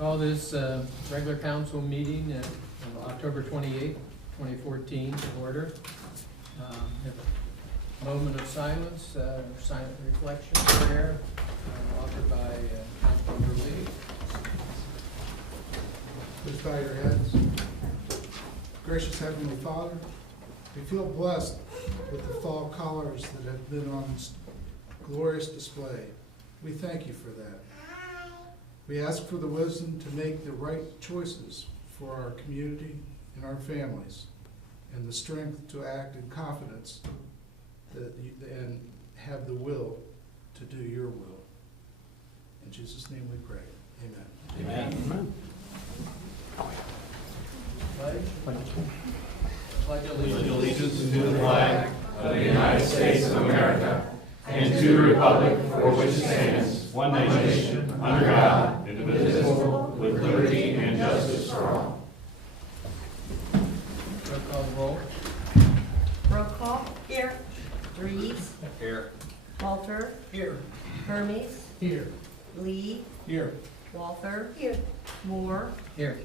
Call this regular council meeting of October 28th, 2014 to order. Have a moment of silence, silent reflection prayer offered by Councilmember Lee. Please bow your heads. Gracious Heavenly Father, we feel blessed with the fall colors that have been on glorious display. We thank you for that. We ask for the wisdom to make the right choices for our community and our families, and the strength to act in confidence and have the will to do your will. In Jesus' name we pray. Amen. Amen. Pledge Allegiance to the flag of the United States of America and to the republic for which it stands, one nation, under God, indivisible, with liberty and justice for all. Call the roll. Roll call. Here. Reeves. Here. Walter. Here. Hermes. Here. Lee. Here. Walther. Here. Moore. Here.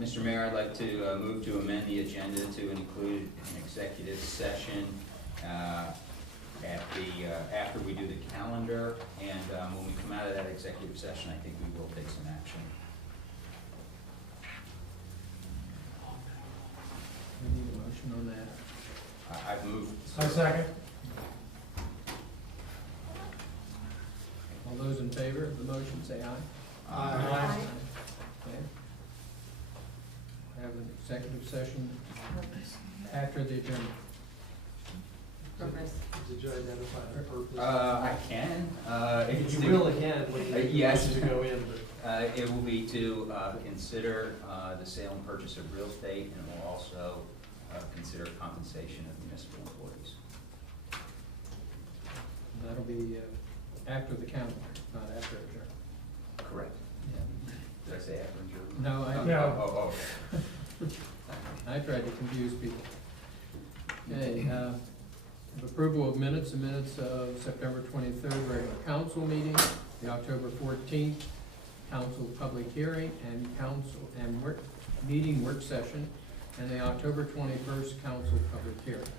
Mr. Mayor, I'd like to move to amend the agenda to include an executive session after we do the calendar, and when we come out of that executive session, I think we will take some action. We need a motion on that. I've moved. second. All those in favor of the motion say aye. Aye. Okay. Have an executive session after the agenda. Purpose. Did you identify the purpose? I can. You will again when you yes. to go in. It will be to consider the sale and purchase of real estate, and we'll also consider compensation of municipal employees. That'll be after the calendar, not after adjournment. Correct. Yeah. Did I say after adjournment? No, I tried to confuse people. Okay, approval of minutes, the minutes of September 23rd regular council meeting, the October 14th council public hearing and council and meeting work session, and the October 21st council public hearing.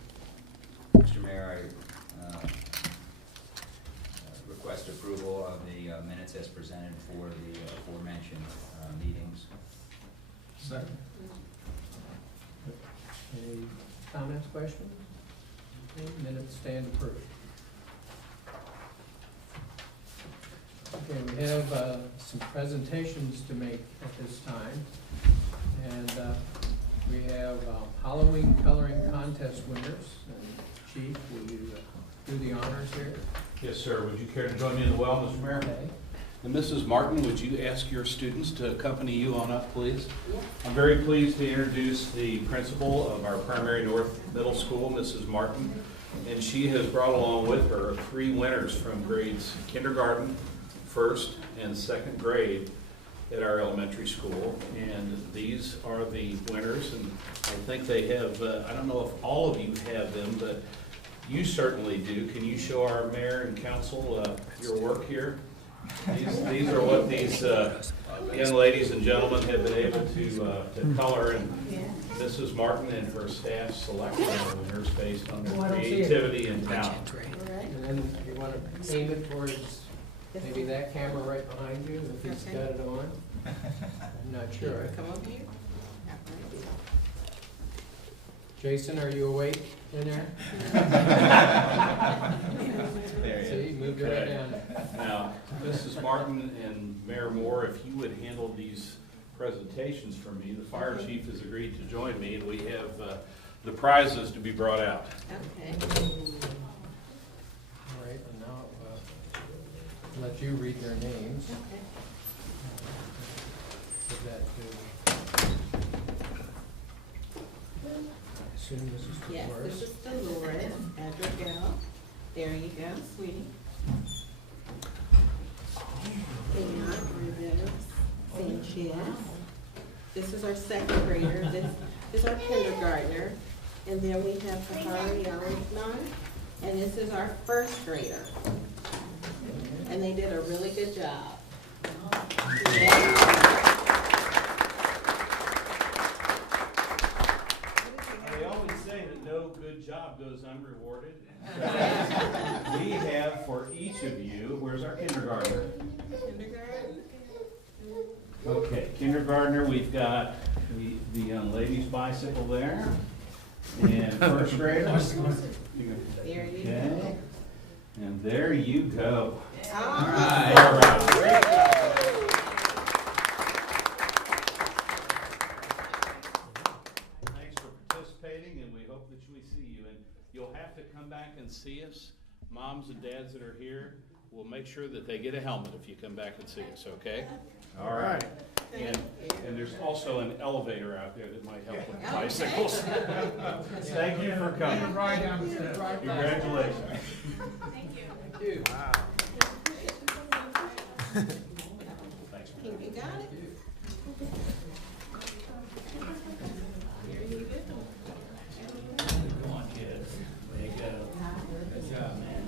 Mr. Mayor, I request approval of the minutes as presented for the aforementioned meetings. Second. Any comments, questions? Okay, minutes stand approved. Okay, we have some presentations to make at this time. And we have Halloween coloring contest winners. And Chief, will you do the honors here? Yes, sir. Would you care to join me in the well, Mr. Mayor? Okay. And Mrs. Martin, would you ask your students to accompany you on up, please? I'm very pleased to introduce the principal of our Primary North Middle School, Mrs. Martin, and she has brought along with her 3 winners from grades kindergarten, 1st, and 2nd grade at our elementary school, and these are the winners, and I think they have, I don't know if all of you have them, but you certainly do. Can you show our mayor and council your work here? These are what these young ladies and gentlemen have been able to color, and Mrs. Martin and her staff selected the winners based on their creativity and talent. And then you want to aim it towards maybe that camera right behind you, if he's got it on. I'm not sure. Come up here. Jason, are you awake in there? See, moved it right down. Now, Mrs. Martin and Mayor Moore, if you would handle these presentations for me, the fire chief has agreed to join me, and we have the prizes to be brought out. Okay. All right, and now let you read their names. Okay. Give that to, I assume this is Yes, Dolores. this is Dolores Adriel. There you go, sweetie. And Rivera Sanchez. This is our 2nd grader. This is our kindergartner. And then we have Sahari Alignon. And this is our 1st grader. And they did a really good job. They always say that no good job goes unrewarded. We have for each of you, where's our kindergartner? Kindergarten. Okay, kindergartner, we've got the young lady's bicycle there. And first graders. There you Okay. And there you go. go. All All right. right. Thanks for participating, and we hope that we see you. And you'll have to come back and see us. Moms and dads that are here, we'll make sure that they get a helmet if you come back and see us, okay? All right. And there's also an elevator out there that might help with bicycles. Thank you for coming. Congratulations. Thank you. Thanks for You got it? Here you go. Come on, kids. There you go. Good job, man.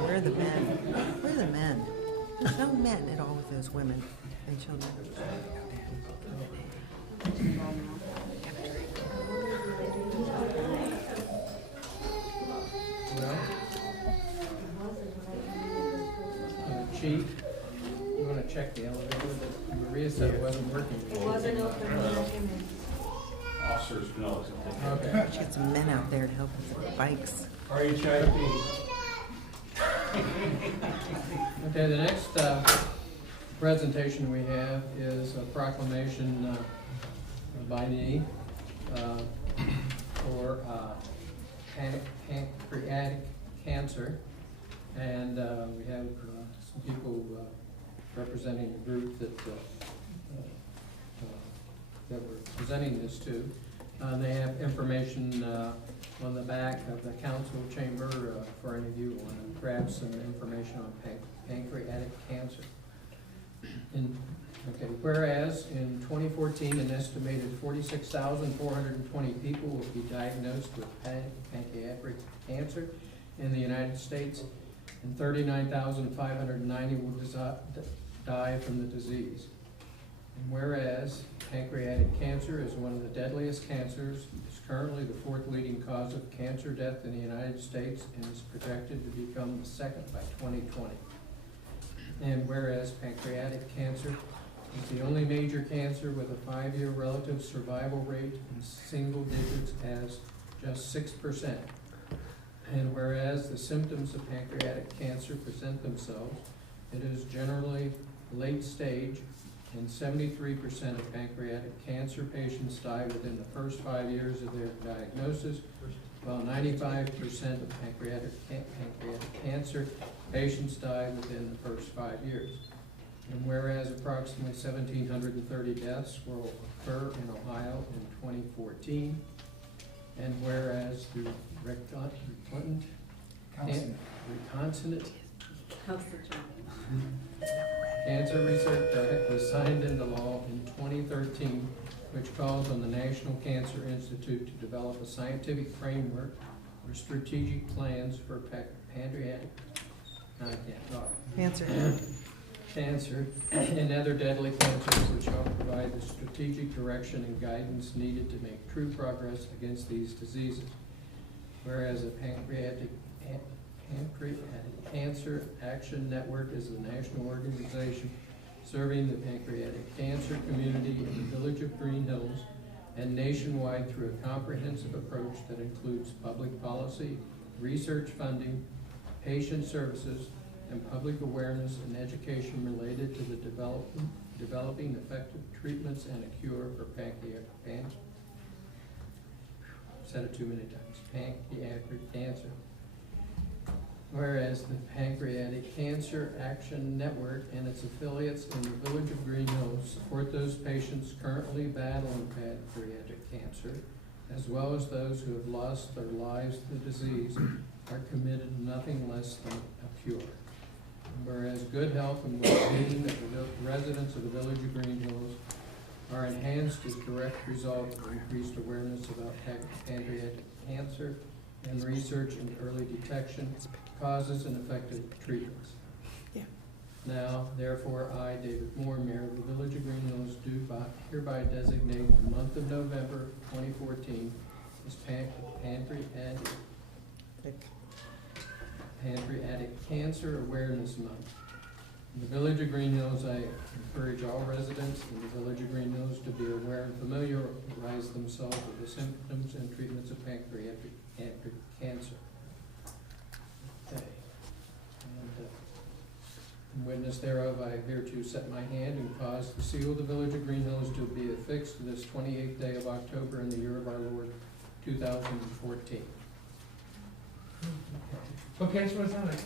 Where are the men? Where are the men? There's no men at all with those women and children. Chief, you wanna check the elevator? Maria said it wasn't working. It wasn't open when I came in. Officers know. Okay. She had some men out there to help with the bikes. Okay, the next presentation we have is a proclamation by me for pancreatic cancer. And we have some people representing the group that we're presenting this to. They have information on the back of the council chamber for any of you who want to grab some information on pancreatic cancer. Whereas in 2014, an estimated 46,420 people will be diagnosed with pancreatic cancer in the United States, and 39,590 will die from the disease. And whereas pancreatic cancer is one of the deadliest cancers, it's currently the fourth leading cause of cancer death in the United States and is projected to become the second by 2020. And whereas pancreatic cancer is the only major cancer with a 5-year relative survival rate in single digits as just 6%. And whereas the symptoms of pancreatic cancer present themselves, it is generally late stage, and 73% of pancreatic cancer patients die within the first 5 years of their diagnosis, while 95% of pancreatic cancer patients die within the first 5 years. And whereas approximately 1,730 deaths will occur in Ohio in 2014, and whereas the reconnaissance Cancer Research Act was signed into law in 2013, which calls on the National Cancer Institute to develop a scientific framework for strategic plans for pancreatic cancer and other deadly cancers, which help provide the strategic direction and guidance needed to make true progress against these diseases. Whereas a pancreatic Cancer Action Network is a national organization serving the pancreatic cancer community in the village of Greenhills and nationwide through a comprehensive approach that includes public policy, research funding, patient services, and public awareness and education related to the developing effective treatments and a cure for pancreatic cancer. Said it too many times. Pancreatic cancer. Whereas the Pancreatic Cancer Action Network and its affiliates in the village of Greenhills support those patients currently battling pancreatic cancer, as well as those who have lost their lives to the disease, are committed to nothing less than a cure. Whereas good health and well-being of the residents of the village of Greenhills are enhanced as direct result of increased awareness about pancreatic cancer and research into early detection, causes, and effective treatments. Yeah. Now, therefore, I, David Moore, Mayor of the Village of Greenhills, do hereby designate the month of November 2014 as Pancreatic Cancer Awareness Month. In the Village of Greenhills, I encourage all residents in the Village of Greenhills to be aware and familiarize themselves with the symptoms and treatments of pancreatic cancer. Okay. And in witness thereof, I hereto set my hand and cause the seal of the Village of Greenhills to be affixed to this 28th day of October in the year of our Lord, 2014. Okay, so what's on it?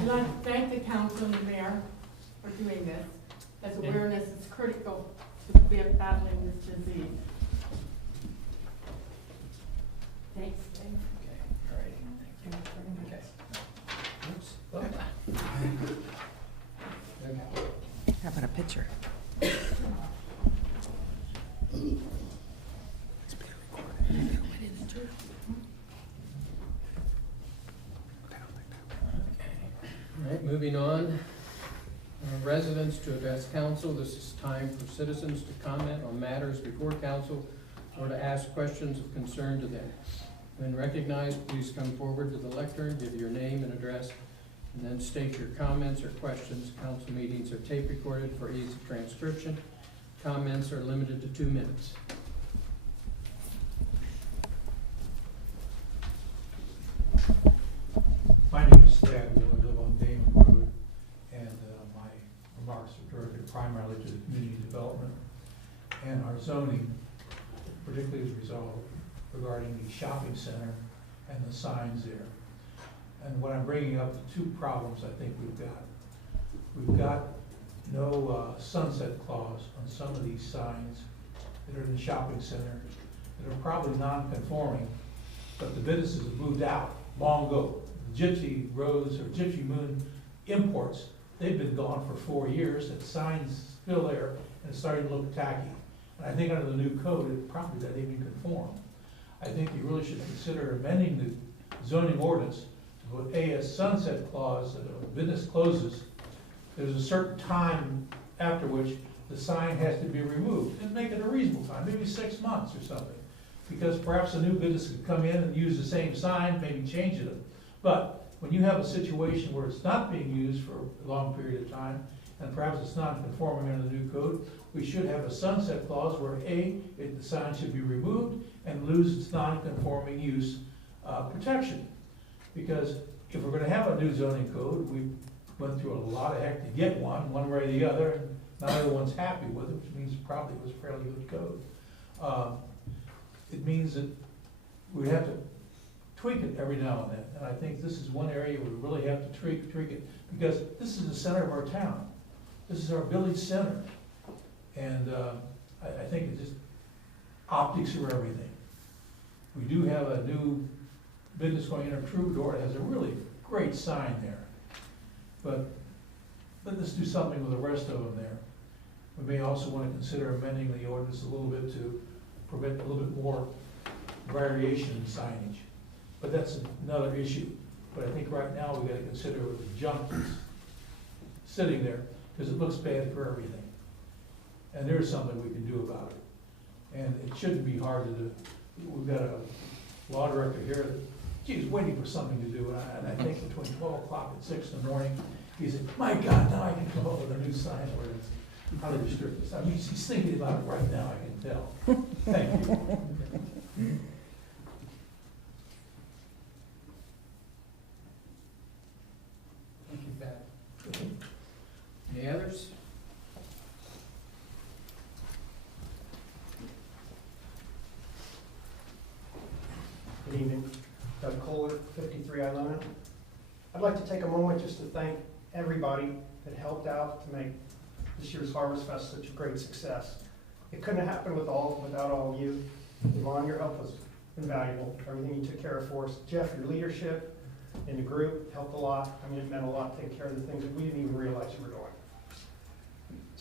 I'd like to thank the council and the mayor for doing this, as awareness is critical to be battling this disease. Thanks, Dave. Okay, all right, thank you. Okay. Oops. Okay. How about a picture? All right, moving on. Residents to address council. This is time for citizens to comment on matters before council or to ask questions of concern to them. When recognized, please come forward to the lectern, give your name and address, and then state your comments or questions. Council meetings are tape recorded for ease of transcription. Comments are limited to 2 minutes. My name is Thad, I live on Damon Road, and my remarks are directed primarily to the community development and our zoning, particularly as a result regarding the shopping center and the signs there. And what I'm bringing up, the two problems I think we've got. We've got no sunset clause on some of these signs that are in the shopping center that are probably non-conforming, but the businesses have moved out long ago. Gypsy Rose or Gypsy Moon imports, they've been gone for 4 years, that sign's still there, and it's starting to look tacky. And I think under the new code, it probably doesn't even conform. I think you really should consider amending the zoning ordinance to put a sunset clause, that when a business closes, there's a certain time after which the sign has to be removed, and make it a reasonable time, maybe 6 months or something. Because perhaps a new business could come in and use the same sign, maybe change it. But when you have a situation where it's not being used for a long period of time, and perhaps it's not conforming under the new code, we should have a sunset clause where the sign should be removed and lose its non-conforming use protection. Because if we're gonna have a new zoning code, we went through a lot of heck to get one way or the other, and not everyone's happy with it, which means probably it was a fairly good code. It means that we have to tweak it every now and then, and I think this is one area where we really have to tweak it, because this is the center of our town. This is our village center, and I think it just, optics are everything. We do have a new business going in, Troubadour, that has a really great sign there, but let's do something with the rest of them there. We may also want to consider amending the ordinance a little bit to prevent a little bit more variation in signage. But that's another issue. But I think right now we gotta consider with the junk that's sitting there, because it looks bad for everything. And there's something we can do about it. And it shouldn't be hard to do. We've got a law director here that, he's waiting for something to do, and I think between 12 o'clock and 6 in the morning, he said, my God, now I can come up with a new sign ordinance. How to restrict this. I mean, he's thinking about it right now, I can tell. Thank you. Thank you, Pat. Any others? Good evening, Doug Kohler, 53 I-11. I'd like to take a moment just to thank everybody that helped out to make this year's Harvest Fest such a great success. It couldn't have happened without all of you. Yvonne, your help was invaluable. Everything you took care of for us. Jeff, your leadership in the group helped a lot. I mean, it meant a lot to take care of the things that we didn't even realize you were doing.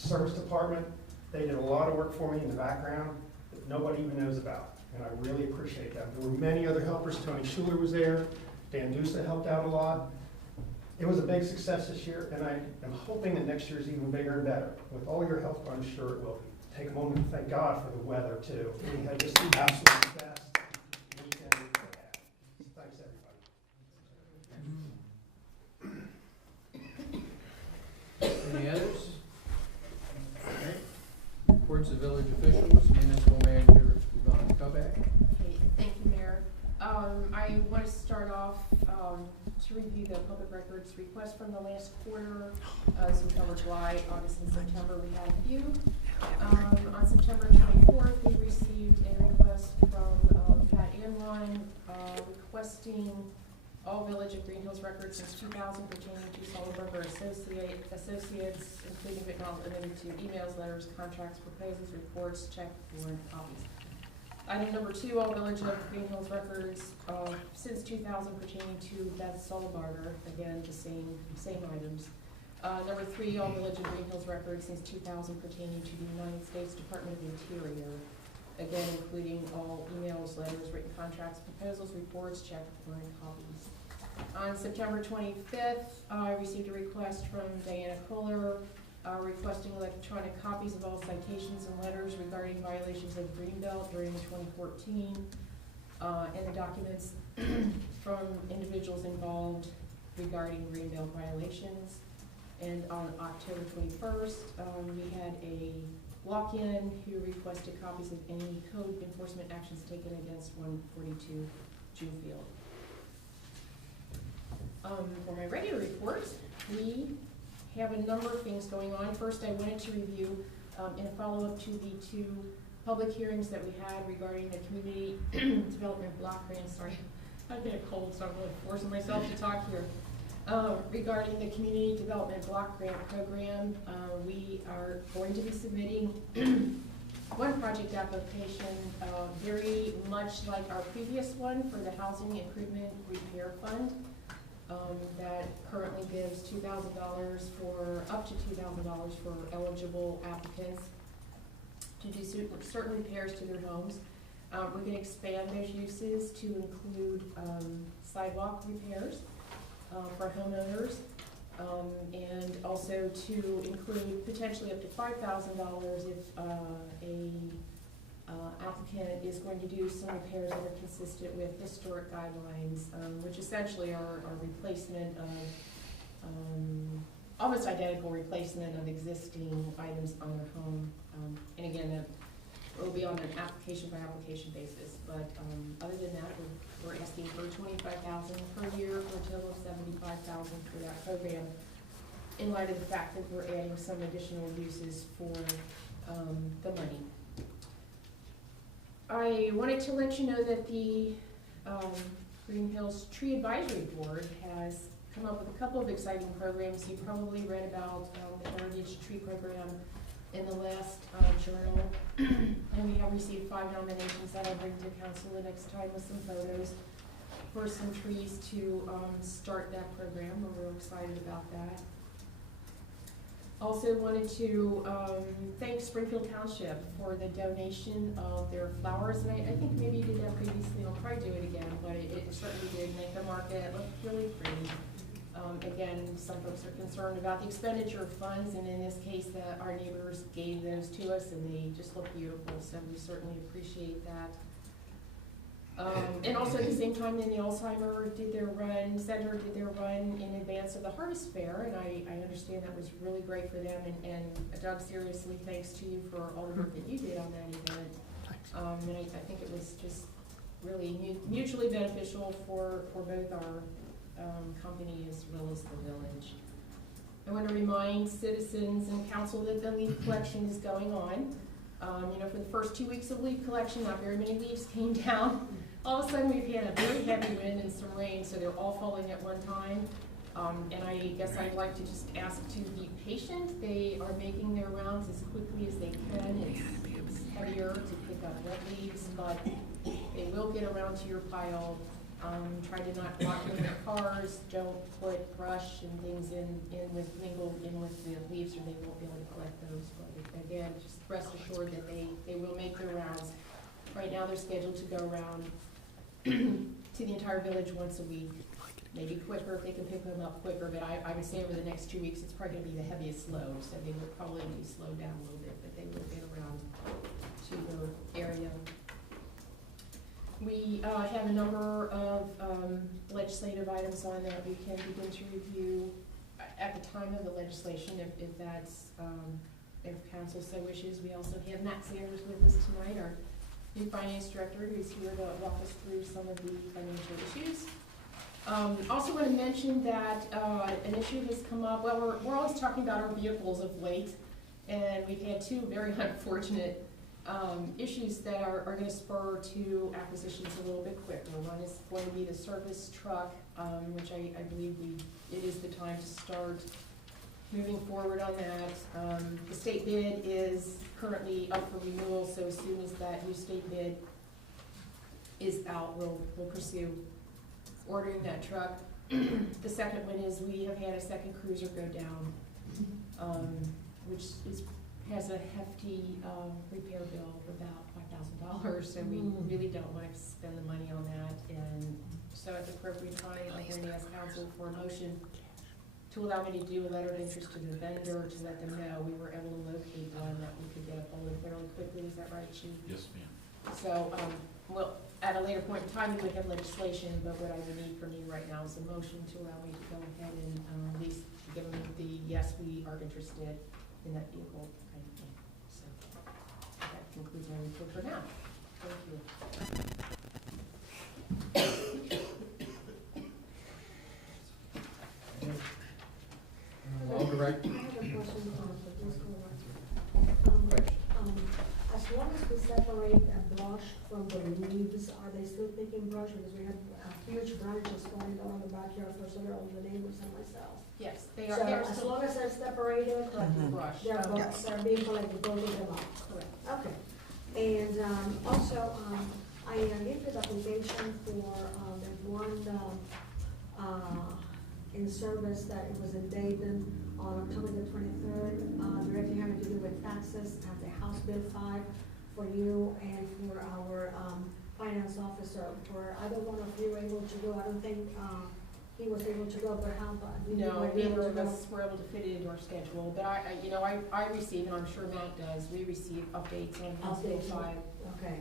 service department. They did a lot of work for me in the background that nobody even knows about, and I really appreciate that. There were many other helpers. Tony Schuler was there. Dan Dusa helped out a lot. It was a big success this year, and I am hoping that next year is even bigger and better. With all your help, I'm sure it will be. Take a moment to thank God for the weather, too. We had just the absolute best weekend we've ever had. Thanks, everybody. Any others? Okay. Reports of village officials, municipal manager Yvonne Kovac. Okay, thank you, Mayor. I want to start off to review the public records request from the last quarter. So we covered July, August, and September. We had a few. On September 24th, we received a request from Pat and Ron requesting all Village of Greenhills records since 2000 pertaining to Sullenberger Associates, including but not limited to emails, letters, contracts, proposals, reports, check, warrant copies. Item number 2, all Village of Greenhills records since 2000 pertaining to Beth Sullenberger, again, the same items. Number 3, all Village of Greenhills records since 2000 pertaining to the United States Department of Interior, again, including all emails, letters, written contracts, proposals, reports, check, warrant copies. On September 25th, I received a request from Diana Kohler requesting electronic copies of all citations and letters regarding violations of Greenbelt during 2014, and the documents from individuals involved regarding Greenbelt violations. And on October 21st, we had a walk-in who requested copies of any code enforcement actions taken against 142 Jewfield. For my regular report, we have a number of things going on. First, I wanted to review in a follow-up to the 2 public hearings that we had regarding the community development block grant. Sorry, I've got a cold, so I'm really forcing myself to talk here. Regarding the community development block grant program, we are going to be submitting one project application, very much like our previous one for the Housing Improvement Repair Fund. That currently gives $2,000 for up to $2,000 for eligible applicants to do certain repairs to their homes. We're going to expand those uses to include sidewalk repairs for homeowners, and also to include potentially up to $5,000 if a applicant is going to do some repairs that are consistent with historic guidelines, which essentially are replacement of, almost identical replacement of existing items on their home. And again, it will be on an application by application basis. But other than that, we're asking for $25,000 per year for a total of $75,000 for that program, in light of the fact that we're adding some additional uses for the money. I wanted to let you know that the Greenhills Tree Advisory Board has come up with a couple of exciting programs. You probably read about the Heritage Tree Program in the last journal, and we have received 5 nominations that I'll bring to council the next time with some photos for some trees to start that program. We're real excited about that. Also wanted to thank Springfield Township for the donation of their flowers, and I think maybe you did that previously. I'll probably do it again, but it certainly did make the market look really pretty. Again, some folks are concerned about the expenditure of funds, and in this case, our neighbors gave those to us, and they just look beautiful, so we certainly appreciate that. And also at the same time, then the Alzheimer Center did their run in advance of the Harvest Fair, and I understand that was really great for them, and Doug, seriously, thanks to you for all the work that you did on that event. And I think it was just really mutually beneficial for both our company as well as the village. I want to remind citizens and council that the leaf collection is going on. For the first 2 weeks of leaf collection, not very many leaves came down. All of a sudden, we've had a very heavy wind and some rain, so they're all falling at one time. And I guess I'd like to just ask to be patient. They are making their rounds as quickly as they can. It's heavier to pick up wet leaves, but they will get around to your pile Try to not block in their cars, don't put brush and things mingle in with the leaves, or they won't be able to collect those. But again, just rest assured that they will make their rounds. Right now, they're scheduled to go around to the entire village once a week. Maybe quicker if they can pick them up quicker, but I would say over the next 2 weeks, it's probably gonna be the heaviest load, so they will probably be slowed down a little bit, but they will get around to the area. We have a number of legislative items on that we can begin to review at the time of the legislation, if that's, if council so wishes. We also have Matt Sanders with us tonight, our new finance director, who's here to walk us through some of the financial issues. Also want to mention that an issue has come up. Well, we're always talking about our vehicles of late, and we've had two very unfortunate issues that are going to spur to acquisitions a little bit quicker. One is going to be the service truck, which I believe it is the time to start moving forward on that. The state bid is currently up for renewal, so as soon as that new state bid is out, we'll pursue ordering that truck. The second one is we have had a second cruiser go down, which has a hefty repair bill of about $5,000, so we really don't want to spend the money on that. And so at the appropriate time, I'm going to ask council for a motion to allow me to do a letter of interest to the vendor to let them know we were able to locate one that we could get a hold of fairly quickly. Is that right, Chief? Yes, ma'am. So, well, at a later point in time, we would have legislation, but what I would need from you right now is a motion to allow me to go ahead and at least give them the yes, we are interested in that vehicle kind of thing. So that concludes my report for now. Thank you. Law Director. I have a question for Ms. Kohler. As long as we separate a brush from the leaves, are they still picking brush? Because we have huge branches going on in the backyard for several of the neighbors and myself. Yes, they So are. They're as still long as they're separated, collecting brush. they're being collected, both of them up. Correct. Okay. And also, I gave the application for that one in service that it was in Dayton on October the 23rd, directly having to do with taxes, have the House Bill 5 for you and for our finance officer. For either one of you able to go, I don't think he was able to go, but how about you? No, might be able neither to of go? us were able to fit it into our schedule, but I receive, and I'm sure Matt does, we receive updates on House Bill 5 Okay,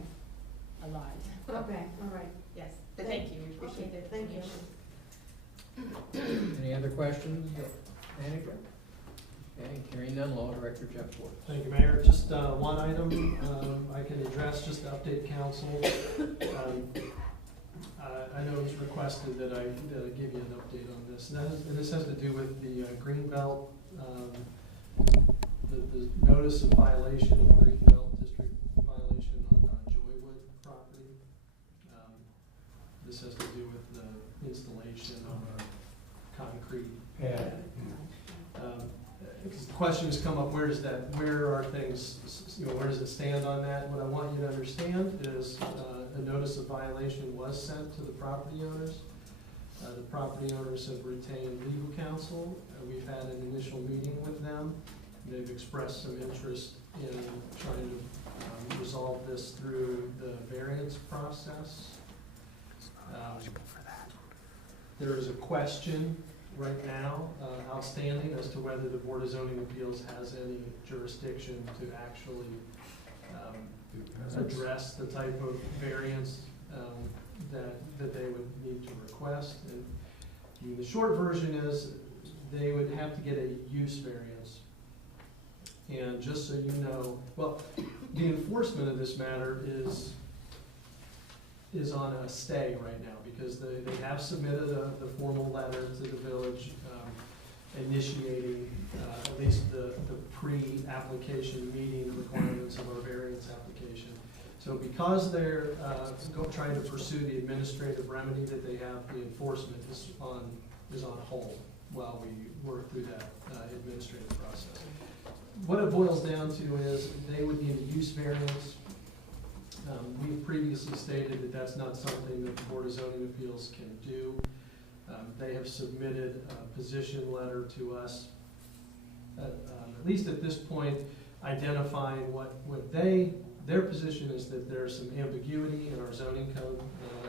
a lot. okay, all right. Yes, but thank you, we appreciate the Thank you. information. Any other questions, manager? Okay, hearing none, Law Director Jeff Ford. Thank you, Mayor. Just one item I can address, just to update council. I know it was requested that I give you an update on this. And this has to do with the Greenbelt, the notice of violation of Greenbelt District violation on Joywood property. This has to do with the installation of a concrete pad. The question has come up, where are things, where does it stand on that? What I want you to understand is a notice of violation was sent to the property owners. The property owners have retained legal counsel. We've had an initial meeting with them. They've expressed some interest in trying to resolve this through the variance process. There is a question right now outstanding as to whether the Board of Zoning Appeals has any jurisdiction to actually address the type of variance that they would need to request. And the short version is they would have to get a use variance. And just so you know, well, the enforcement of this matter is on a stay right now, because they have submitted the formal letter to the village initiating at least the pre-application meeting the requirements of our variance application. So because they're trying to pursue the administrative remedy that they have, the enforcement is on hold while we work through that administrative process. What it boils down to is they would need a use variance. We've previously previously stated that that's not something that the Board of Zoning Appeals can do. They have submitted a position letter to us, at least at this point, identifying what their position is that there's some ambiguity in our zoning code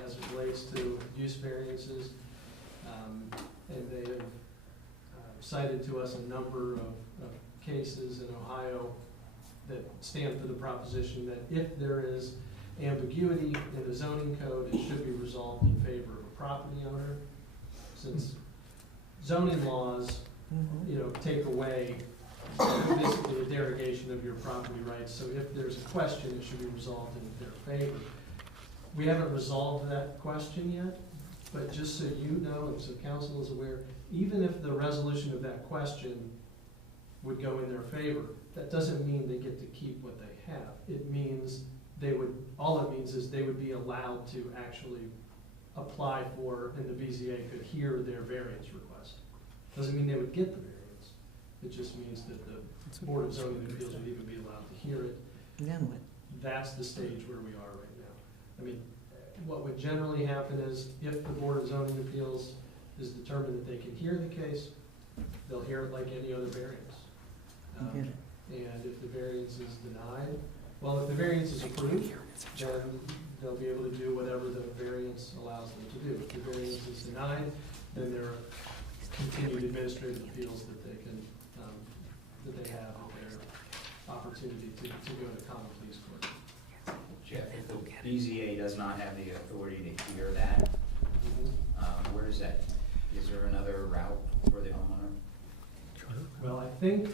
as it relates to use variances. And they have cited to us a number of cases in Ohio that stand for the proposition that if there is ambiguity in the zoning code, it should be resolved in favor of a property owner. Since zoning laws, take away basically a derogation of your property rights. So if there's a question, it should be resolved in their favor. We haven't resolved that question yet, but just so you know, and so council is aware, even if the resolution of that question would go in their favor, that doesn't mean they get to keep what they have. It means all it means is they would be allowed to actually apply for, and the BZA could hear their variance request. Doesn't mean they would get the variance. It just means that the Board of Zoning Appeals would even be allowed to hear it. Then what? That's the stage where we are right now. I mean, what would generally happen is if the Board of Zoning Appeals is determined that they can hear the case, they'll hear it like any other variance. And if the variance is denied, well, if the variance is approved, then they'll be able to do whatever the variance allows them to do. If the variance is denied, then there are continued administrative appeals that they can, that they have at their opportunity to go to common pleas court. Jeff, if the BZA does not have the authority to hear that, where is that? Is there another route for the homeowner? Well, I think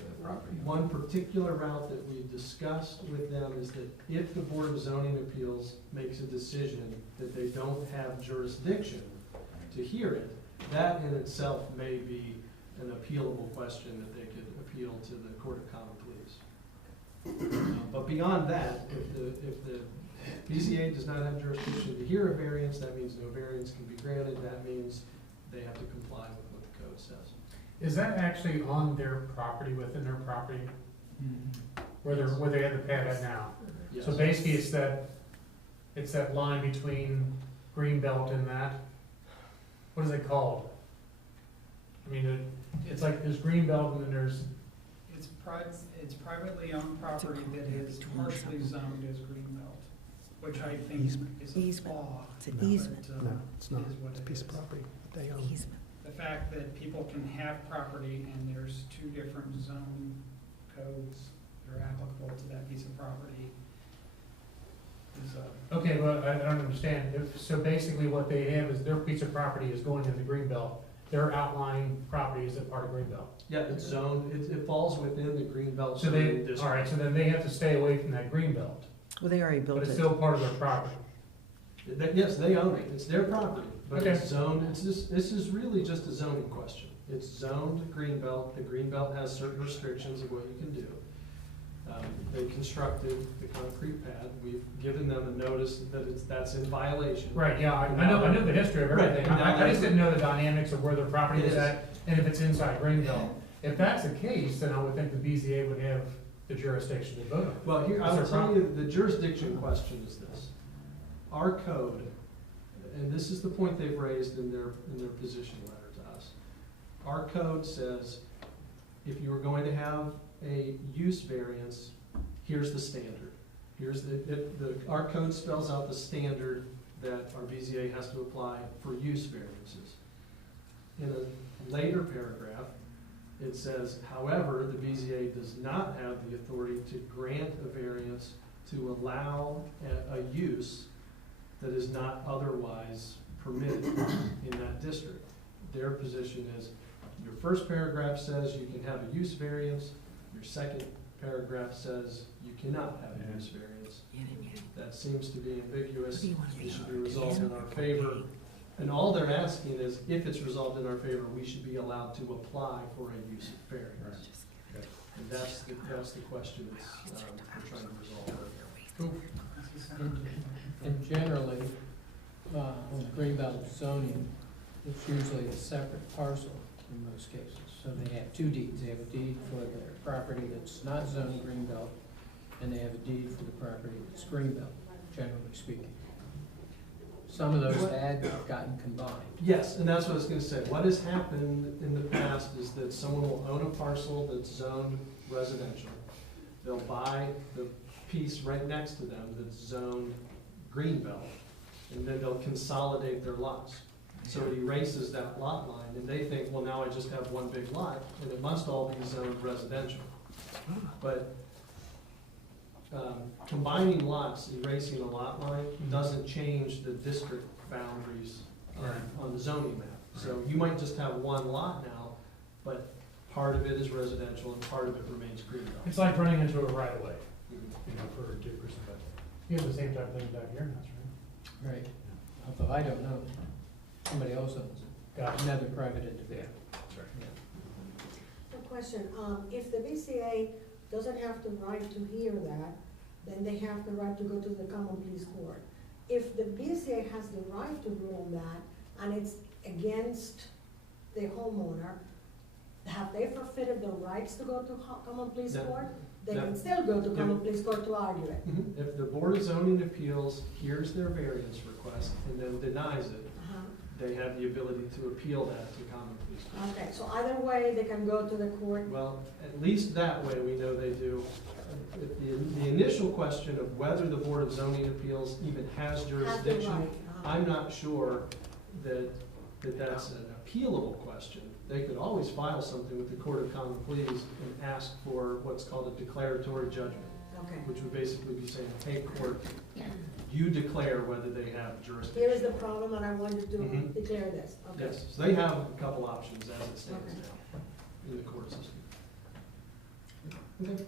one particular route that we've discussed with them is that if the Board of Zoning Appeals makes a decision that they don't have jurisdiction to hear it, that in itself may be an appealable question that they could appeal to the Court of Common Pleas. But beyond that, if the BZA does not have jurisdiction to hear a variance, that means no variance can be granted. That means they have to comply with what the code says. Is that actually on their property, within their property? Where they have the pad at now? Yes. So basically it's that line between Greenbelt and that, what is it called? I mean, it's like there's Greenbelt and then there's, It's privately owned property that is partially zoned as Greenbelt, which I think is a Easement. flaw. It's an easement. but, No, it's not. is what It's a it piece of is. property that they own. Easement. The fact that people can have property and there's two different zone codes that are applicable to that piece of property is, okay, but I don't understand. So basically what they have is their piece of property is going into Greenbelt. Their outlying property is a part of Greenbelt. Yeah, it's zoned, it falls within the Greenbelt So zoning they, district. all right, so then they have to stay away from that Greenbelt, Well, they already built but it's it. still part of their property. Yes, they own it, it's their property, but Okay. it's zoned, this is really just a zoning question. It's zoned Greenbelt, the Greenbelt has certain restrictions of what you can do. They constructed the concrete pad, we've given them a notice that that's in violation. Right, yeah, I know the history of everything. Right, and I just didn't know the dynamics of where their property It is is. at, and if it's inside Greenbelt. If that's the case, then I would think the BZA would have the jurisdiction to vote on it. Well, here, That's I'll their tell property. you, the jurisdiction question is this. Our code, and this is the point they've raised in their position letter to us. Our code says, if you are going to have a use variance, here's the standard. Here's our code spells out the standard that our BZA has to apply for use variances. In a later paragraph, it says, however, the BZA does not have the authority to grant a variance to allow a use that is not otherwise permitted in that district. Their position is, your first paragraph says you can have a use variance, your second paragraph says you cannot have a use variance. That seems to be ambiguous, it should be resolved in our favor. And all they're asking is, if it's resolved in our favor, we should be allowed to apply for a use variance. And that's the question that's, we're trying to resolve. And generally, on Greenbelt zoning, it's usually a separate parcel in most cases. So they have two deeds. They have a deed for their property that's not zoned Greenbelt, and they have a deed for the property that's Greenbelt, generally speaking. some of those had gotten combined. Yes, and that's what I was gonna say. What has happened in the past is that someone will own a parcel that's zoned residential. They'll buy the piece right next to them that's zoned greenbelt, and then they'll consolidate their lots. So it erases that lot line, and they think, well, now I just have one big lot, and it must all be zoned residential. But combining lots, erasing a lot line, doesn't change the district boundaries on the zoning map. So you might just have one lot now, but part of it is residential and part of it remains greenbelt. It's like running into a right of way, for 2%. You have the same type of thing back here, that's right. Right. Although I don't know. Somebody else owns it. Gotcha. Another private individual. That's right. Yeah. A question, if the BCA doesn't have the right to hear that, then they have the right to go to the common pleas court. If the BCA has the right to rule on that, and it's against the homeowner, have they forfeited the rights to go to common pleas No. court? They No. can still go to common pleas court to argue it. If the Board of Zoning Appeals hears their variance request and then denies it, Uh-huh. they have the ability to appeal that to common pleas court. Okay, so either way, they can go to the court. Well, at least that way we know they do. The initial question of whether the Board of Zoning Appeals even has Has the jurisdiction, right. Uh-huh. I'm not sure that's an appealable question. They could always file something with the Court of Common Pleas and ask for what's called a declaratory judgment, Okay. which would basically be saying, hey, court, you declare whether they have jurisdiction. Here is the problem, and I want you to Mhm. declare this. Okay. Yes, so they have a couple options as it stands Okay. now in the court system. Okay.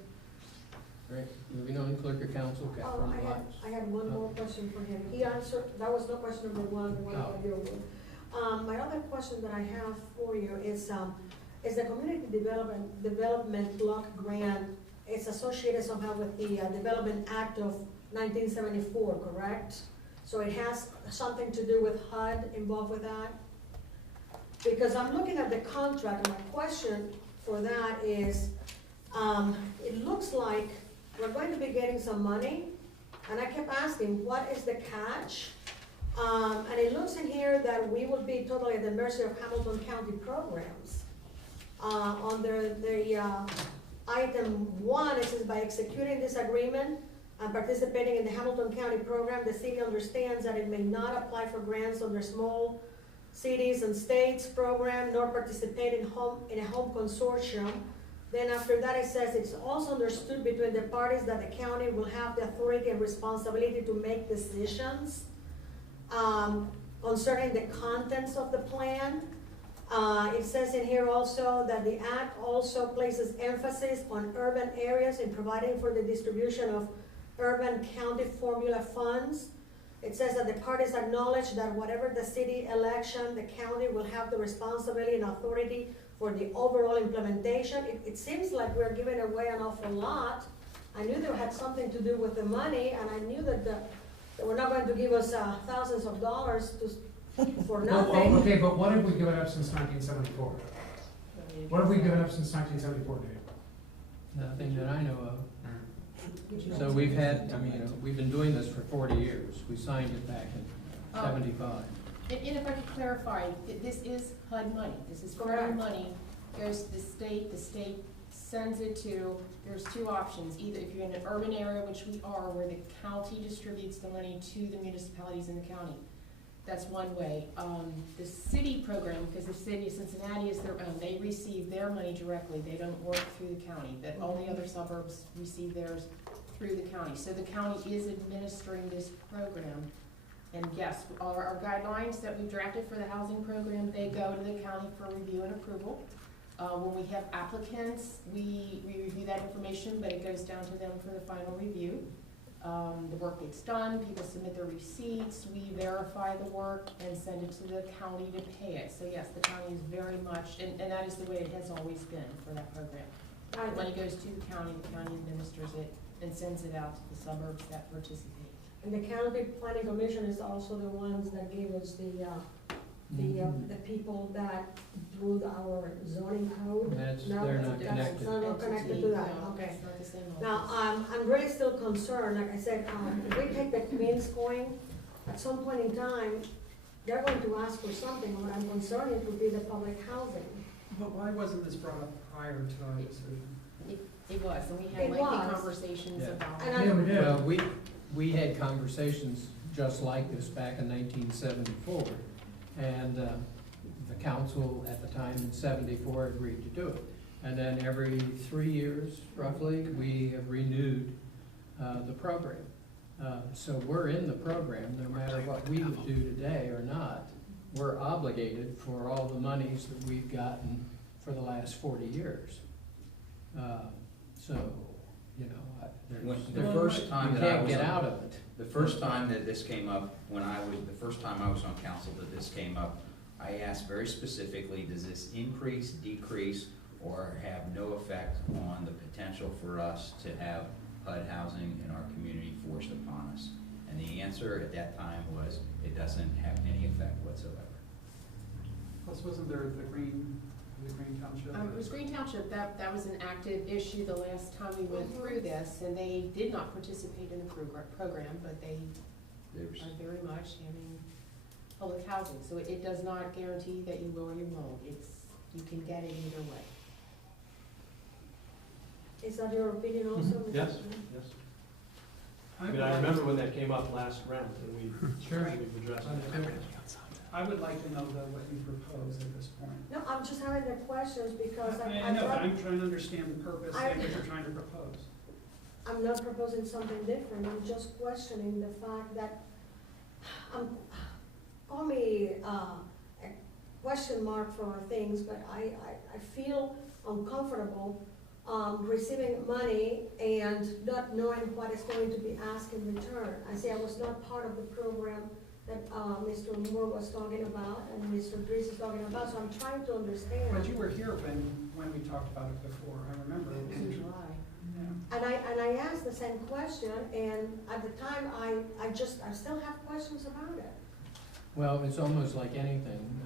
Right, moving on, clerk of council, Oh, Catherine Watts. I had one more question for him. He answered, that was no question number one, the one Oh. about your one. My other question that I have for you is the community development block grant, it's associated somehow with the Development Act of 1974, correct? So it has something to do with HUD involved with that? Because I'm looking at the contract, and my question for that is, it looks like we're going to be getting some money, and I kept asking, what is the catch? And it looks in here that we will be totally at the mercy of Hamilton County programs. Under the item 1, it says, by executing this agreement and participating in the Hamilton County program, the city understands that it may not apply for grants under small cities and states program, nor participate in a home consortium. Then after that, it says, it's also understood between the parties that the county will have the authority and responsibility to make decisions concerning the contents of the plan. It says in here also that the act also places emphasis on urban areas in providing for the distribution of urban county formula funds. It says that the parties acknowledge that whatever the city election, the county will have the responsibility and authority for the overall implementation. It seems like we're giving away an awful lot. I knew they had something to do with the money, and I knew that they were not going to give us thousands of dollars for nothing. Okay, but what have we given up since 1974? What have we given up since 1974, Dave? Nothing that I know of. So we've had, we've been doing this for 40 years. We signed it back in 75. And if I could clarify, this is HUD money, this is federal Correct. money, goes to the state sends it to, there's two options, either if you're in an urban area, which we are, where the county distributes the money to the municipalities in the county. That's one way. The city program, because the city of Cincinnati is their own, they receive their money directly, they don't work through the county, that all the other suburbs receive theirs through the county. So the county is administering this program. And yes, our guidelines that we've drafted for the housing program, they go to the county for review and approval. When we have applicants, we review that information, but it goes down to them for the final review. The work gets done, people submit their receipts, we verify the work and send it to the county to pay it. So yes, the county is very much, and that is the way it has always been for that program. The money goes to the county administers it and sends it out to the suburbs that participate. And the county planning commission is also the ones that gave us the people that drew our zoning code. No, They're not that's connected. not connected to that, No, okay. it's not the same Now, office. I'm really still concerned, like I said, if we take the Queens coin, at some point in time, they're going to ask for something. What I'm concerned it would be the public housing. But why wasn't this brought up prior to our decision? It was, and we had It lengthy was. conversations Yeah. about And it. I- Yeah, we did. Well, we had conversations just like this back in 1974, and the council at the time in 74 agreed to do it. And then every 3 years, roughly, we have renewed the program. So we're in the program, no matter what we would do today or not. We're obligated for all the monies that we've gotten for the last 40 years. So, you know, The first time you that I can't was get on- out of it. The first time that this came up, the first time I was on council that this came up, I asked very specifically, does this increase, decrease, or have no effect on the potential for us to have HUD housing in our community forced upon us? And the answer at that time was, it doesn't have any effect whatsoever. Plus, wasn't there the Green Township? It was Green Township, that was an active issue the last time we went through this, and they did not participate in the program, but they There's, are very much having public housing. So it does not guarantee that you will or you won't. You can get it either way. Is that your opinion also? Mr. Yes, Chairman? yes. I mean, I remember when that came up last round, and we've addressed it. I would like to know though what you propose at this point. No, I'm just having the questions because I know, but I'm trying to understand the purpose I- and what you're trying to propose. I'm not proposing something different, I'm just questioning the fact that, call me a question mark for things, but I feel uncomfortable receiving money and not knowing what is going to be asked in return. I say I was not part of the program that Mr. Moore was talking about and Mr. Dries is talking about, so I'm trying to understand. But you were here when we talked about it before, I remember. It was in July. Yeah. And I asked the same question, and at the time, I still have questions about it. Well, it's almost like anything.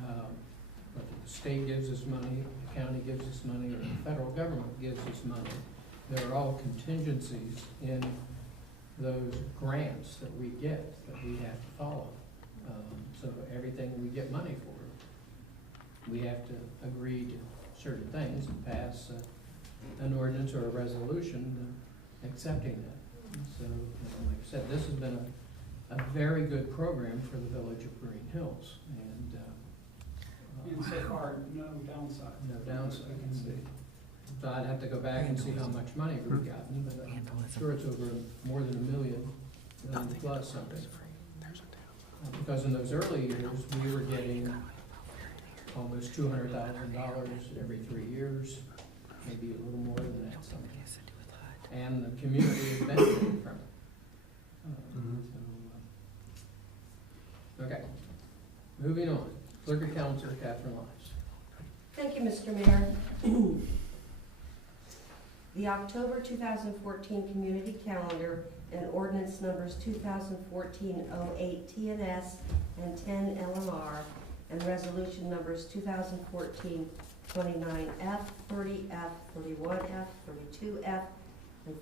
But the state gives us money, the county gives us money, or the federal government gives us money. There are all contingencies in those grants that we get that we have to follow. So everything we get money for, we have to agree to certain things and pass an ordinance or a resolution accepting that. So, you know, like I said, this has been a very good program for the village of Greenhills, And so far, no downside. no downside. I can see. So I'd have to go back and see how much money we've gotten, but I'm sure it's over more than $1 million plus something. Because in those early years, we were getting almost $200,000 every 3 years, maybe a little more than that sometimes. And the community is benefiting from it. Okay, moving on. Clerk of Council, Catherine Lives. Thank you, Mr. Mayor. The October 2014 Community Calendar and Ordinance Numbers 2014-08 TNS and 10 LMR and Resolution Numbers 2014-29F, 30F, 31F, 32F, and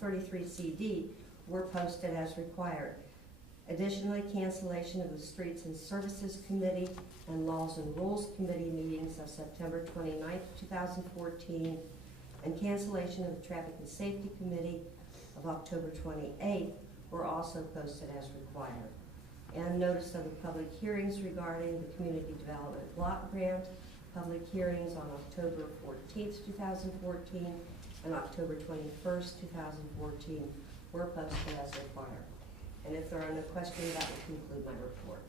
33 CD were posted as required. Additionally, cancellation of the Streets and Services Committee and Laws and Rules Committee meetings of September 29, 2014, and cancellation of the Traffic and Safety Committee of October 28 were also posted as required. And notice of the public hearings regarding the Community Development Block Grant, public hearings on October 14, 2014, and October 21st, 2014 were posted as required. And if there are no questions, that will conclude my report.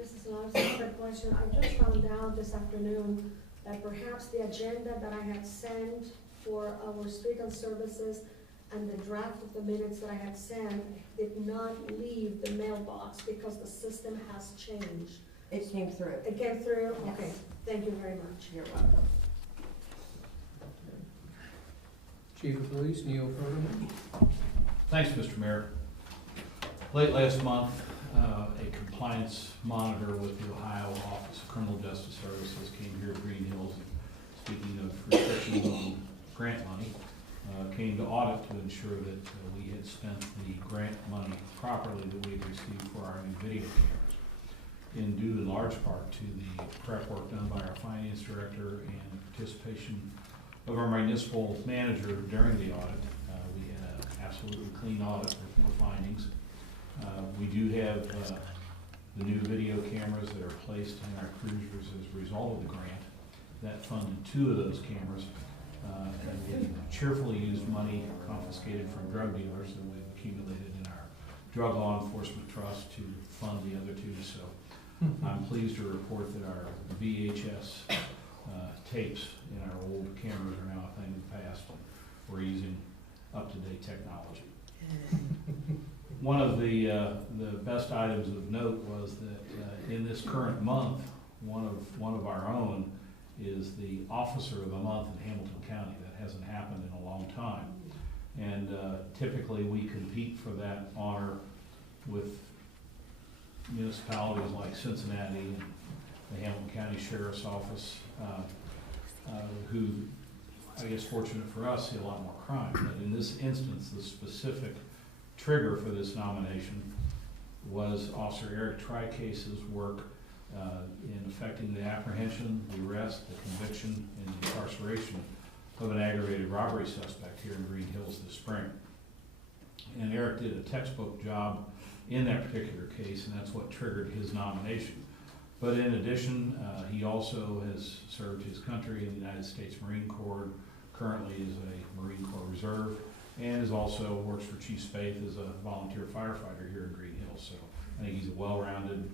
Mrs. Lawrence, I have a question. I just found out this afternoon that perhaps the agenda that I had sent for our street and services and the draft of the minutes that I had sent did not leave the mailbox because the system has changed. It came through. It came through? Yes. Okay, thank you very much. You're welcome. Chief of Police, Neil Furman. Thanks, Mr. Mayor. Late last month, a compliance monitor with the Ohio Office of Criminal Justice Services came here to Greenhills, speaking of restrictions on grant money, came to audit to ensure that we had spent the grant money properly that we had received for our new video cameras. In due in large part to the prep work done by our finance director and participation of our municipal manager during the audit, we had an absolutely clean audit with no findings. We do have the new video cameras that are placed in our cruisers as a result of the grant. That funded 2 of those cameras, and we cheerfully used money confiscated from drug dealers that we've accumulated in our drug law enforcement trust to fund the other 2. So I'm pleased to report that our VHS tapes in our old cameras are now a thing of the past. We're using up-to-date technology. One of the best items of note was that in this current month, one of our own is the Officer of the Month in Hamilton County. That hasn't happened in a long time. And typically we compete for that honor with municipalities like Cincinnati and the Hamilton County Sheriff's Office, who, I guess fortunate for us, see a lot more crime. But in this instance, the specific trigger for this nomination was Officer Eric Tricase's work in effecting the apprehension, the arrest, the conviction, and the incarceration of an aggravated robbery suspect here in Greenhills this spring. And Eric did a textbook job in that particular case, and that's what triggered his nomination. But in addition, he also has served his country in the United States Marine Corps, currently is a Marine Corps Reserve, and is also works for Chief Spaeth as a volunteer firefighter here in Greenhills. So I think he's a well-rounded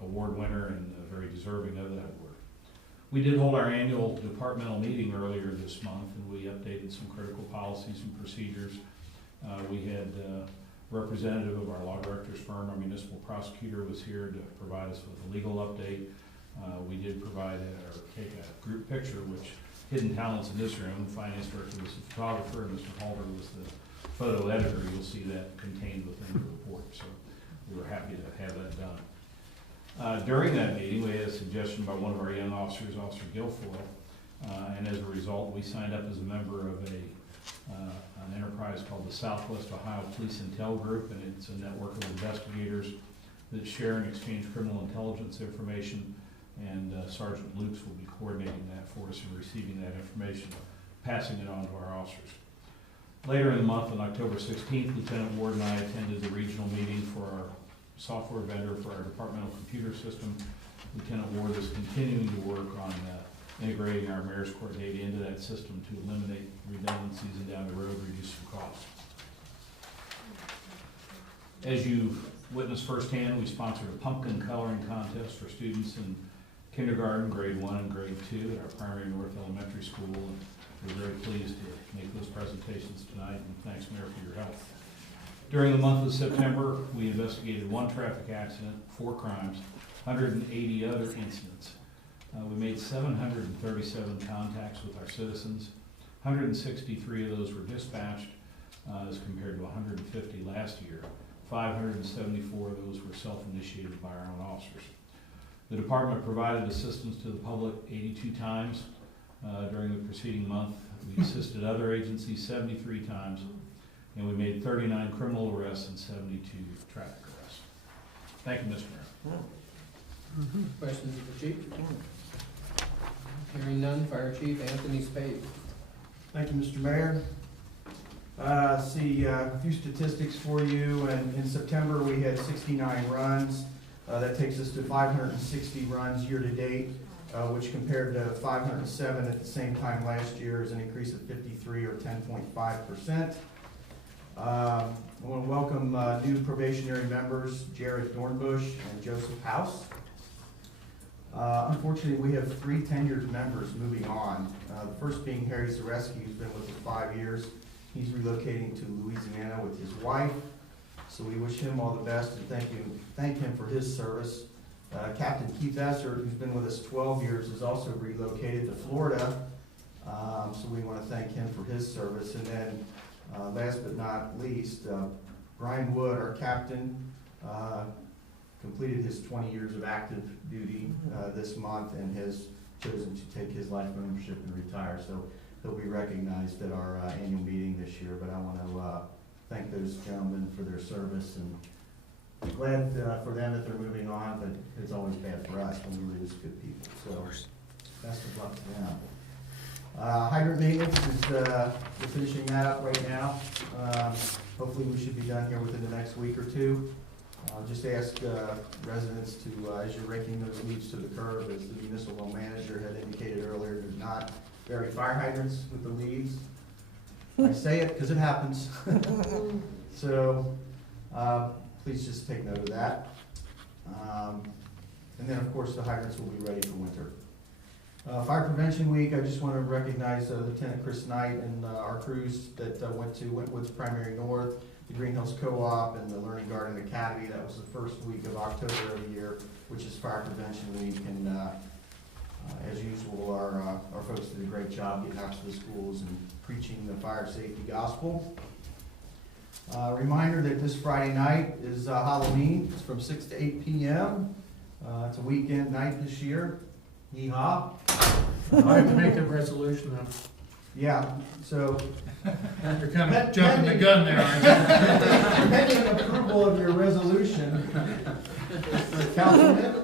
award winner and very deserving of that award. We did hold our annual departmental meeting earlier this month, and we updated some critical policies and procedures. We had a representative of our law director's firm, our municipal prosecutor, was here to provide us with a legal update. We did provide take a group picture, which hidden talents in this room. The finance director was the photographer, and Mr. Halder was the photo editor. You'll see that contained within the report. So we were happy to have that done. During that meeting, we had a suggestion by one of our young officers, Officer Guilfoyle, and as a result, we signed up as a member of an enterprise called the Southwest Ohio Police Intel Group, and it's a network of investigators that share and exchange criminal intelligence information, and Sergeant Lukes will be coordinating that for us and receiving that information, passing it on to our officers. Later in the month, on October 16th, Lieutenant Ward and I attended the regional meeting for our software vendor for our departmental computer system. Lieutenant Ward is continuing to work on integrating our mayor's court data into that system to eliminate redundancies and down the road reduce some costs. As you've witnessed firsthand, we sponsored a pumpkin coloring contest for students in kindergarten, grade 1 and grade 2 at our Primary North Elementary School. And we're very pleased to make those presentations tonight, and thanks, Mayor, for your help. During the month of September, we investigated 1 traffic accident, 4 crimes, 180 other incidents. We made 737 contacts with our citizens. 163 of those were dispatched as compared to 150 last year. 574 of those were self-initiated by our own officers. The department provided assistance to the public 82 times during the preceding month. We assisted other agencies 73 times, and we made 39 criminal arrests and 72 traffic arrests. Thank you, Mr. Mayor. Questions of the chief? Hearing none, Fire Chief Anthony Spade. Thank you, Mr. Mayor. See a few statistics for you. And in September, we had 69 runs. That takes us to 560 runs year to date, which compared to 507 at the same time last year is an increase of 53 or 10.5%. I want to welcome new probationary members, Jared Dornbush and Joseph House. Unfortunately, we have 3 tenured members moving on. The first being Harry Zareski, who's been with us 5 years. He's relocating to Louisiana with his wife, so we wish him all the best and thank him for his service. Captain Keith Esser, who's been with us 12 years, is also relocated to Florida, so we want to thank him for his service. And then, last but not least, Brian Wood, our captain, completed his 20 years of active duty this month and has chosen to take his life membership and retire. So they'll be recognized at our annual meeting this year. But I want to thank those gentlemen for their service, and glad for them that they're moving on, but it's always bad for us when we lose good people. So best of luck to them. Hydrant maintenance is, we're finishing that up right now. Hopefully we should be done here within the next week or two. Just ask residents to, as you're raking those leaves to the curb, as the municipal manager had indicated earlier, do not bury fire hydrants with the leaves. I say it because it happens. So please just take note of that. And then, of course, the hydrants will be ready for winter. Fire Prevention Week, I just want to recognize Lieutenant Chris Knight and our crews that went to Wentwood's Primary North, the Greenhills Co-op, and the Learning Garden Academy. That was the first week of October every year, which is Fire Prevention Week. And as usual, our folks did a great job getting out to the schools and preaching the fire safety gospel. Reminder that this Friday night is Halloween. It's from 6 to 8 p.m. It's a weekend night this year. Yeehaw. I have to make a resolution now. Yeah, so. You're kind of jumping the gun there, aren't you? Pending approval of your resolution, Councilman,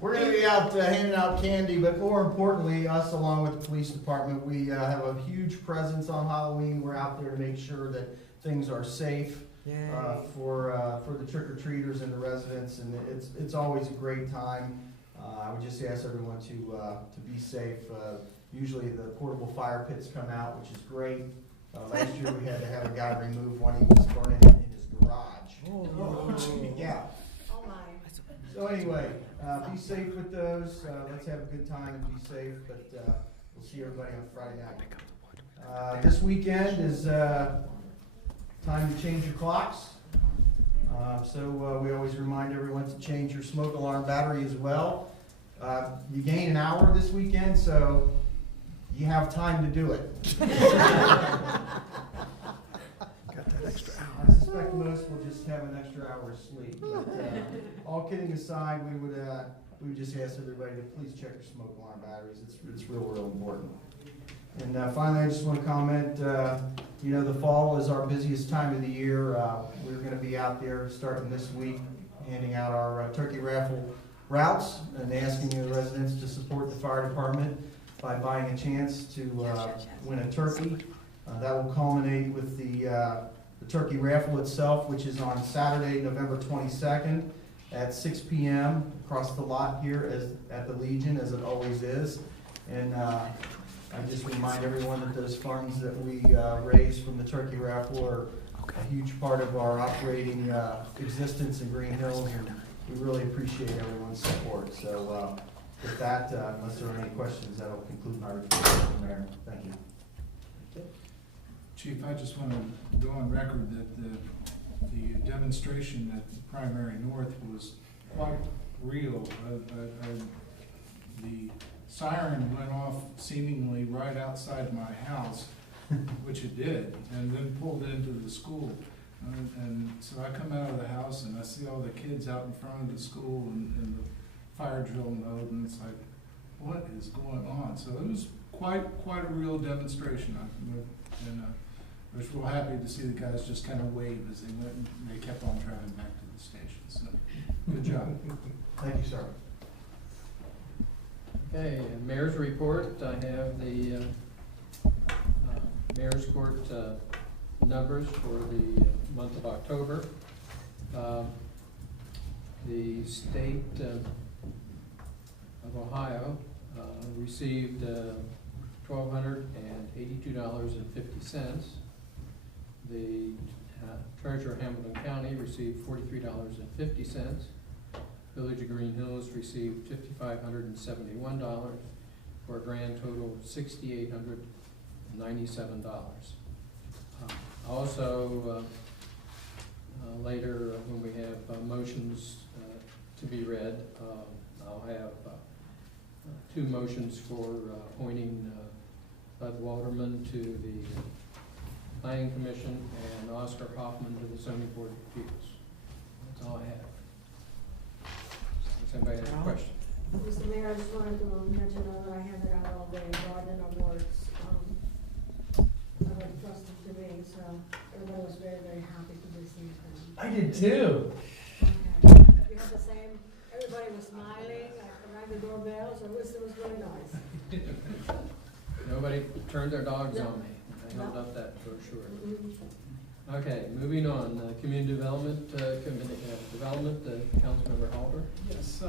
we're going to be out handing out candy, but more importantly, us along with the police department, we have a huge presence on Halloween. We're out there to make sure that things are safe for the trick-or-treaters and the residents, and it's always a great time. I would just ask everyone to be safe. Usually the portable fire pits come out, which is great. Last year we had to have a guy remove one. He was burning it in his garage. Yeah. Oh my. So anyway, be safe with those. Let's have a good time and be safe. But we'll see everybody on Friday night. This weekend is time to change your clocks. So we always remind everyone to change your smoke alarm battery as well. You gain an hour this weekend, so you have time to do it. Got that extra hour. I suspect most will just have an extra hour of sleep. But all kidding aside, we would just ask everybody to please check your smoke alarm batteries. It's real important. And finally, I just want to comment, the fall is our busiest time of the year. We're going to be out there starting this week, handing out our turkey raffle routes and asking the residents to support the fire department by buying a chance to win a turkey. That will culminate with the turkey raffle itself, which is on Saturday, November 22nd at 6 p.m. across the lot here at the Legion, as it always is. And I just remind everyone that those funds that we raise from the turkey raffle are a huge part of our operating existence in Greenhills, and we really appreciate everyone's support. So with that, unless there are any questions, that'll conclude my report, Mr. Mayor. Thank you. Chief, I just want to go on record that the demonstration at Primary North was quite real. The siren went off seemingly right outside my house, which it did, and then pulled into the school. And so I come out of the house and I see all the kids out in front of the school in the fire drill mode, and it's like, what is going on? So it was quite a real demonstration. And I was real happy to see the guys just kind of wave as they went, and they kept on driving back to the station. So good job. Thank you, sir. Okay, mayor's report. I have the mayor's court numbers for the month of October. The state of Ohio received $1,282.50. The treasurer of Hamilton County received $43.50. Village of Greenhills received $5,571 for a grand total of $6,897. Also, later when we have motions to be read, I'll have two motions for appointing Bud Walterman to the Planning Commission and Oscar Hoffman to the Zoning Board of Appeals. That's all I have. Does anybody have a question? Mr. Mayor, I just wanted to mention that I handed out all the garden awards, that were trusted to me, so everybody was very, very happy to receive them. I did too. Okay. We had the same, everybody was smiling, I rang the doorbell, so it was really nice. Nobody turned their dogs No. on me. I held No. up that for sure. Mhm. Okay, moving on, Community Development, Councilmember Halber. Yes,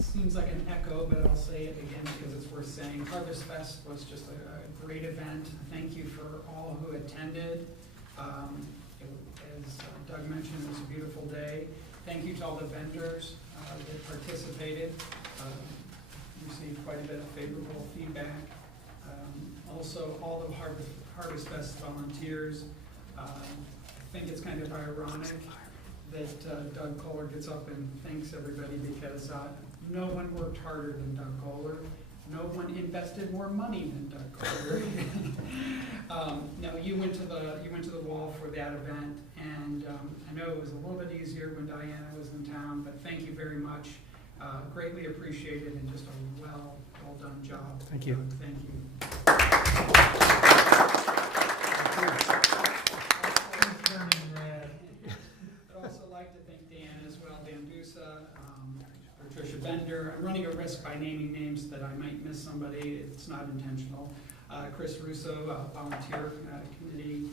seems like an echo, but I'll say it again because it's worth saying. Harvest Fest was just a great event. Thank you for all who attended. As Doug mentioned, it was a beautiful day. Thank you to all the vendors that participated. Received quite a bit of favorable feedback. Also, all the Harvest Fest volunteers. I think it's kind of ironic that Doug Kohler gets up and thanks everybody because no one worked harder than Doug Kohler. No one invested more money than Doug Kohler. No, you went to the wall for that event, and I know it was a little bit easier when Diana was in town, but thank you very much. Greatly appreciated and just a well done job. Thank you. Thank you. I'd also like to thank Dan as well, Dan Dusa, Patricia Bender. I'm running a risk by naming names that I might miss somebody. It's not intentional. Chris Russo, volunteer committee,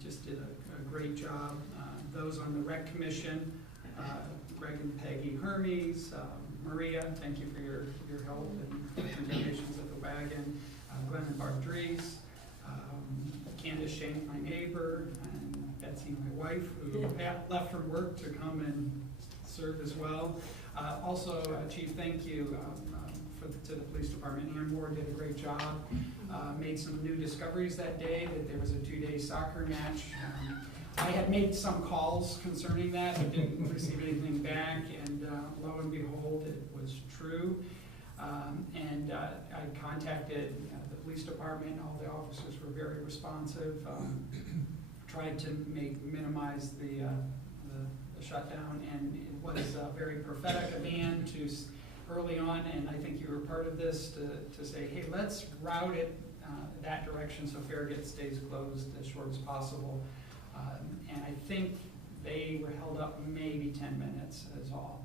just did a great job. Those on the rec commission, Greg and Peggy Hermes, Maria, thank you for your help and donations at the wagon. Glenn and Barb Dries, Candace Shane, my neighbor, and Betsy, my wife, who left from work to come and serve as well. Also, Chief, thank you to the police department. Ann Moore did a great job. Made some new discoveries that day, that there was a 2-day soccer match. I had made some calls concerning that, but didn't receive anything back, and lo and behold, it was true. And I contacted the police department, and all the officers were very responsive. Tried to minimize the shutdown, and it was very prophetic of Ann to early on, and I think you were part of this, to say, hey, let's route it that direction so Farragut stays closed as short as possible. And I think they were held up maybe 10 minutes is all.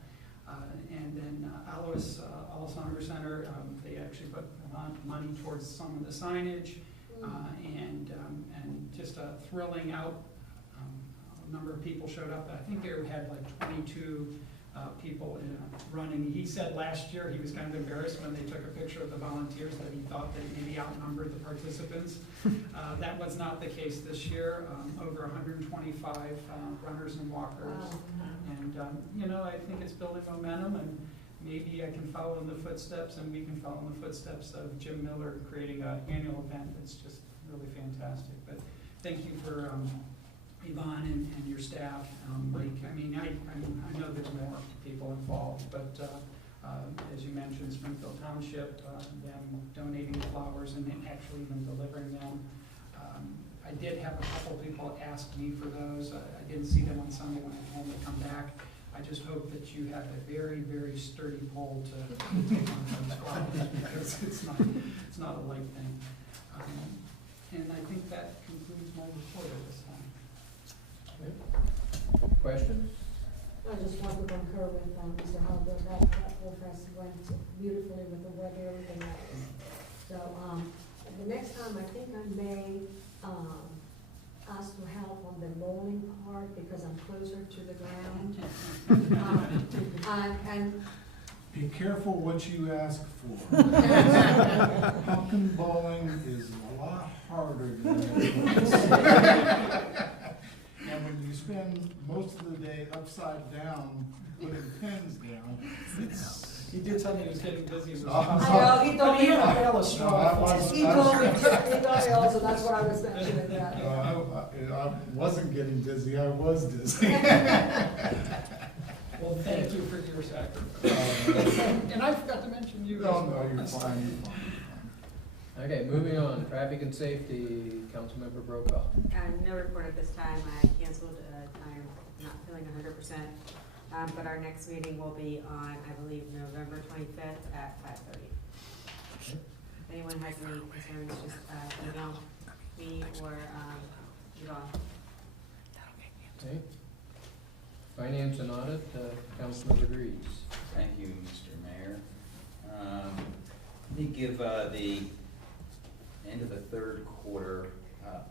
And then Alois Alzheimer Center, they actually put money towards some of the signage, and just a thrilling out. A number of people showed up. I think they had like 22 people running. He said last year he was kind of embarrassed when they took a picture of the volunteers that he thought they maybe outnumbered the participants. That was not the case this year. Over 125 runners and walkers. And you know, I think it's building momentum, and maybe I can follow in the footsteps, and we can follow in the footsteps of Jim Miller creating an annual event that's just really fantastic. But thank you for Yvonne and your staff. Mike, I mean, I know there's more people involved, but as you mentioned, Springfield Township, them donating the flowers and actually even delivering them. I did have a couple people ask me for those. I didn't see them on Sunday when I had to come back. I just hope that you have a very, very sturdy pole to take on those flowers, because it's not a light thing. And I think that concludes my report at this time. Questions? I just want to concur with Mr. Halbert, that whole fest went beautifully with the weather, everything else. So, the next time, I think I may, ask for help on the bowling part, because I'm closer to the ground. And Be careful what you ask for. Pumpkin bowling is a lot harder than it looks. And when you spend most of the day upside down, putting pins down, it's... He did tell me he was getting busy. I know, he told me. He had a pail of straw. He told me also, that's what I was mentioning, that. I wasn't getting dizzy, I was dizzy. Well, thank you for your sacrifice. And I forgot to mention you as well. No, you're fine. Okay, moving on, traffic and safety, Councilmember Brokaw. No report at this time. I canceled, I'm not feeling 100%. But our next meeting will be on, I believe, November 25th at 5:30. If anyone has any concerns, just email me or Yvonne. Okay. Finance and audit, Councilmember Dries. Thank you, Mr. Mayor. Let me give the end of the third quarter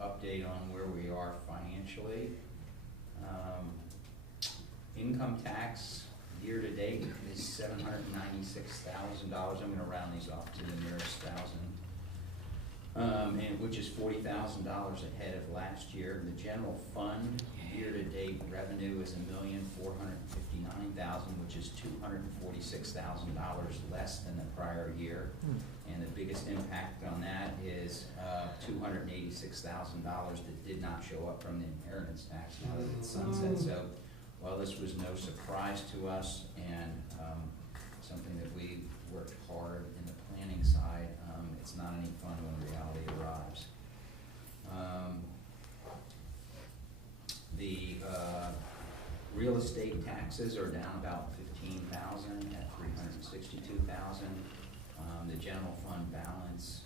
update on where we are financially. Income tax year-to-date is $796,000. I'm gonna round these off to the nearest thousand. And which is $40,000 ahead of last year. The general fund year-to-date revenue is $1,459,000, which is $246,000 less than the prior year. And the biggest impact on that is $286,000 that did not show up from the inheritance tax now that it's sunset. So while this was no surprise to us and something that we worked hard in the planning side, it's not any fun when reality arrives. The real estate taxes are down about $15,000 at $362,000. The general fund balance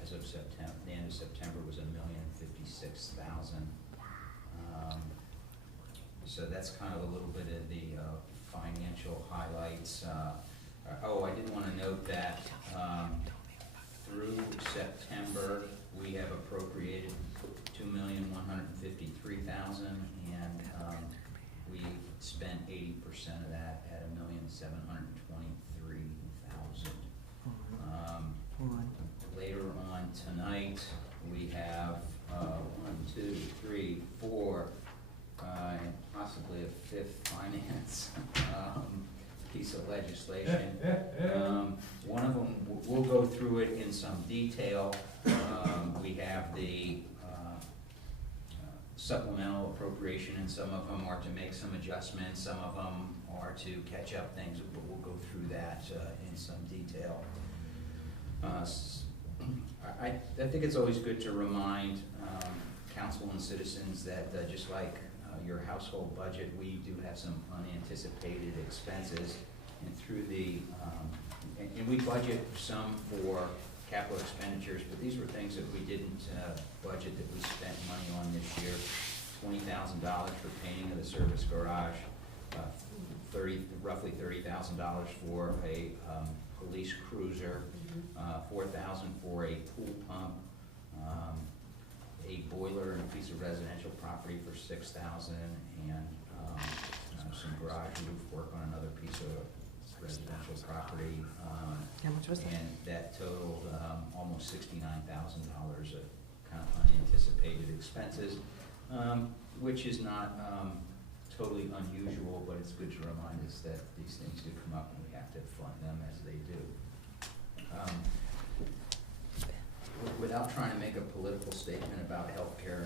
as of September, the end of September, was $1,056,000. So that's kind of a little bit of the financial highlights. Oh, I did want to note that through September, we have appropriated $2,153,000, and we spent 80% of that at $1,723,000. Later on tonight, we have 1, 2, 3, 4, and possibly a fifth finance piece of legislation. One of them, we'll go through it in some detail. We have the supplemental appropriation, and some of them are to make some adjustments, some of them are to catch up things, but we'll go through that in some detail. I think it's always good to remind council and citizens that just like your household budget, we do have some unanticipated expenses, and through the, and we budget some for capital expenditures, but these were things that we didn't budget that we spent money on this year. $20,000 for painting of the service garage, roughly $30,000 for a police cruiser, $4,000 for a pool pump, a boiler and a piece of residential property for $6,000, and some garage roof work on another piece of residential property. How much was that? And that totaled almost $69,000 of kind of unanticipated expenses, which is not totally unusual, but it's good to remind us that these things do come up and we have to fund them as they do. Without trying to make a political statement about healthcare